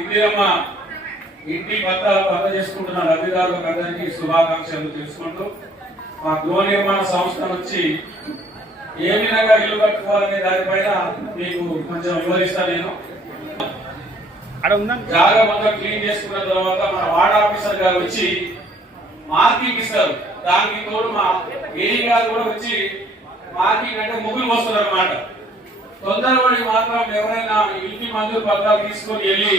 ఇందిరమ్మ ఇంటి పత్రాలు అందజేసుకుంటున్న లబ్ధిదారులకు అందరికీ శుభాకాంక్షలు తెలుసుకుంటూ మా గృహ నిర్మాణ సంస్థ నుంచి ఏ విధంగా ఇల్లు కట్టుకోవాలనే దానిపైన మీకు కొంచెం వివరిస్తాను. నేను జాగా మొత్తం క్లీన్ చేసుకున్న తర్వాత మన వార్డ్ ఆఫీసర్ గారు వచ్చి మార్కింగ్ ఇస్తారు. దానికి తోడు మా ఏఈ గారు కూడా వచ్చి మార్కింగ్ అంటే ముగ్గురు వస్తారు అనమాట. తొందరపడి మాత్రం ఎవరైనా ఇంటి మంజూరు పత్రాలు తీసుకొని వెళ్ళి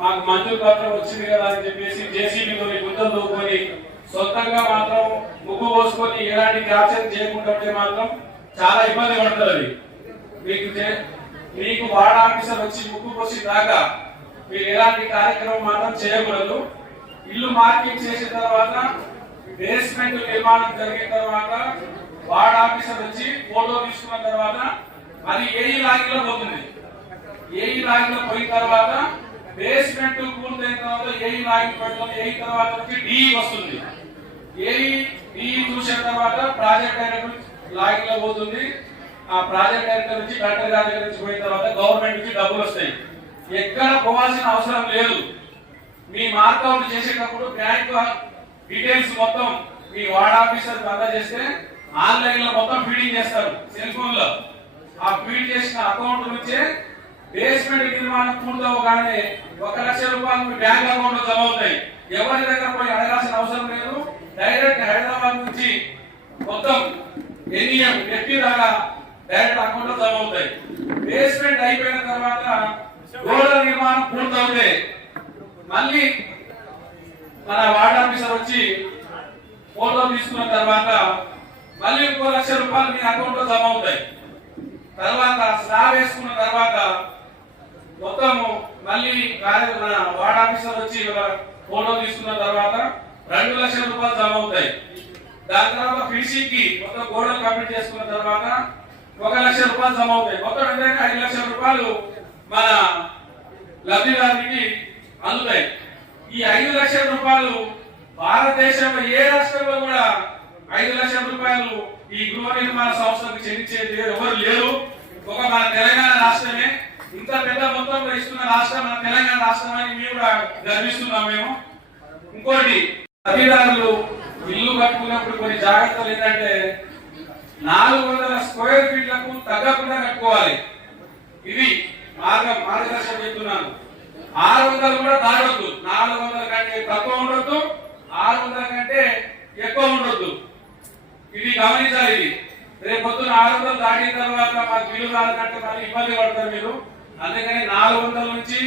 మాకు మంజూరు పత్రం వచ్చింది కదా అని చెప్పేసి జేసీబీతో గుంతలు దూకొని సొంతంగా మాత్రం ముగ్గు పోసుకొని ఎలాంటి క్యాప్చర్ చేయకుండా ఉంటే మాత్రం చాలా ఇబ్బంది పడుతుంది. మీకు వార్డ్ ఆఫీసర్ వచ్చి ముగ్గు పోసిన దాకా మీరు ఎలాంటి కార్యక్రమం మాత్రం చేయకూడదు. ఇల్లు మార్కింగ్ చేసిన తర్వాత బేస్మెంట్ నిర్మాణం జరిగిన తర్వాత వార్డ్ ఆఫీసర్ వచ్చి ఫోటో తీసుకున్న తర్వాత అది ఏఈ లాగిలో పోతుంది. ఏఈ లాగిలో పోయిన తర్వాత బేస్మెంట్ పూర్తయిన తర్వాత ఏఈ లాగి పోయిన ఏఈ తర్వాత వచ్చి డిఈ వస్తుంది. ఏఈ డిఈ చూసిన తర్వాత ప్రాజెక్ట్ డైరెక్టర్ లాగిలో పోతుంది. ఆ ప్రాజెక్ట్ డైరెక్టర్ నుంచి కలెక్టర్ గారి దగ్గర నుంచి పోయిన తర్వాత గవర్నమెంట్ నుంచి డబ్బులు వస్తాయి. ఎక్కడ పోవాల్సిన అవసరం లేదు. మీ మార్కౌట్ చేసేటప్పుడు బ్యాంక్ డీటెయిల్స్ మొత్తం మీ వార్డ్ ఆఫీసర్ అందజేస్తే ఆన్లైన్ లో మొత్తం ఫీడింగ్ చేస్తారు సెల్ ఫోన్ లో. ఆ ఫీడ్ చేసిన అకౌంట్ నుంచే బేస్మెంట్ నిర్మాణం పూర్తవగానే 1 లక్ష రూపాయలు మీ బ్యాంక్ అకౌంట్ లో జమ అవుతాయి. ఎవరి దగ్గర పోయి అడగాల్సిన అవసరం లేదు. డైరెక్ట్ హైదరాబాద్ నుంచి మొత్తం ఎన్ఈఎం ఎఫ్టీ దాకా డైరెక్ట్ అకౌంట్ లో జమ అవుతాయి. బేస్మెంట్ అయిపోయిన తర్వాత గోడల నిర్మాణం పూర్తవుతే మళ్ళీ మన వార్డ్ ఆఫీసర్ వచ్చి ఫోటో తీసుకున్న తర్వాత మళ్ళీ 1 లక్ష రూపాయలు మీ అకౌంట్ లో జమ అవుతాయి. తర్వాత స్లాబ్ వేసుకున్న తర్వాత మొత్తం మళ్ళీ మన వార్డ్ ఆఫీసర్ వచ్చి ఫోటో తీసుకున్న తర్వాత 2 లక్షల రూపాయలు జమ అవుతాయి. దాని తర్వాత ఫినిషింగ్ కి మొత్తం గోడలు కంప్లీట్ చేసుకున్న తర్వాత 1 లక్ష రూపాయలు జమ అవుతాయి. మొత్తం ఏంటంటే 5 లక్షల రూపాయలు మన లబ్ధిదారునికి అందుతాయి. ఈ 5 లక్షల రూపాయలు భారతదేశంలో ఏ రాష్ట్రంలో కూడా 5 లక్షల రూపాయలు ఈ గృహ నిర్మాణ సంస్థకు చెల్లించేది ఎవరు లేరు. ఒక మన తెలంగాణ రాష్ట్రమే. ఇంత పెద్ద మొత్తంలో ఇస్తున్న రాష్ట్రం మన తెలంగాణ రాష్ట్రం అని మేము కూడా గర్విస్తున్నాం. మేము ఇంకోటి లబ్ధిదారులు ఇల్లు కట్టుకున్నప్పుడు కొన్ని జాగ్రత్తలు ఏంటంటే 400 స్క్వేర్ ఫీట్లకు తగ్గకుండా కట్టుకోవాలి. ఇది మార్గదర్శనం చెప్తున్నాను. 600 కూడా దాడొద్దు. 400 కంటే తక్కువ ఉండొద్దు, 600 కంటే ఎక్కువ ఉండొద్దు. ఇది గమనించాలి. ఇది రేపు పొద్దున 600 దాటిన తర్వాత మాకు బిల్లు రాదంటే మళ్ళీ ఇబ్బంది పడతారు మీరు. అందుకని 400 నుంచి